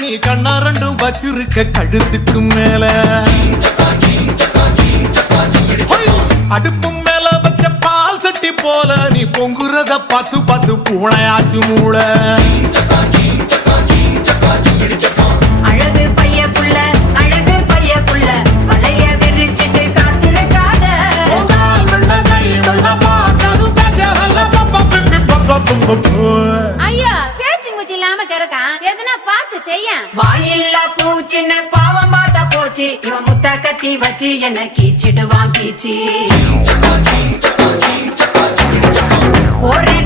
நீ கண்ணா ரெண்டும் வச்சிருக்க கழுத்துக்கு மேல அடுப்பும் மேல வச்ச பால் சட்டி போல நீ பொங்குறத பார்த்து பார்த்து பூனையாச்சு மூள அழகு பைய புள்ள அழகு பைய புள்ள வலைய விரிச்சிட்டு காத்திருக்காத ஐயா பேச்சு மூச்சு இல்லாம கிடக்கான் எதுனா பார்த்து செய்ய வாயில்லா பூச்சின்னு பாவம் பார்த்தா போச்சு இவன் முத்த கத்தி வச்சு என்ன கீச்சிட்டு வாங்கிச்சு ஒரே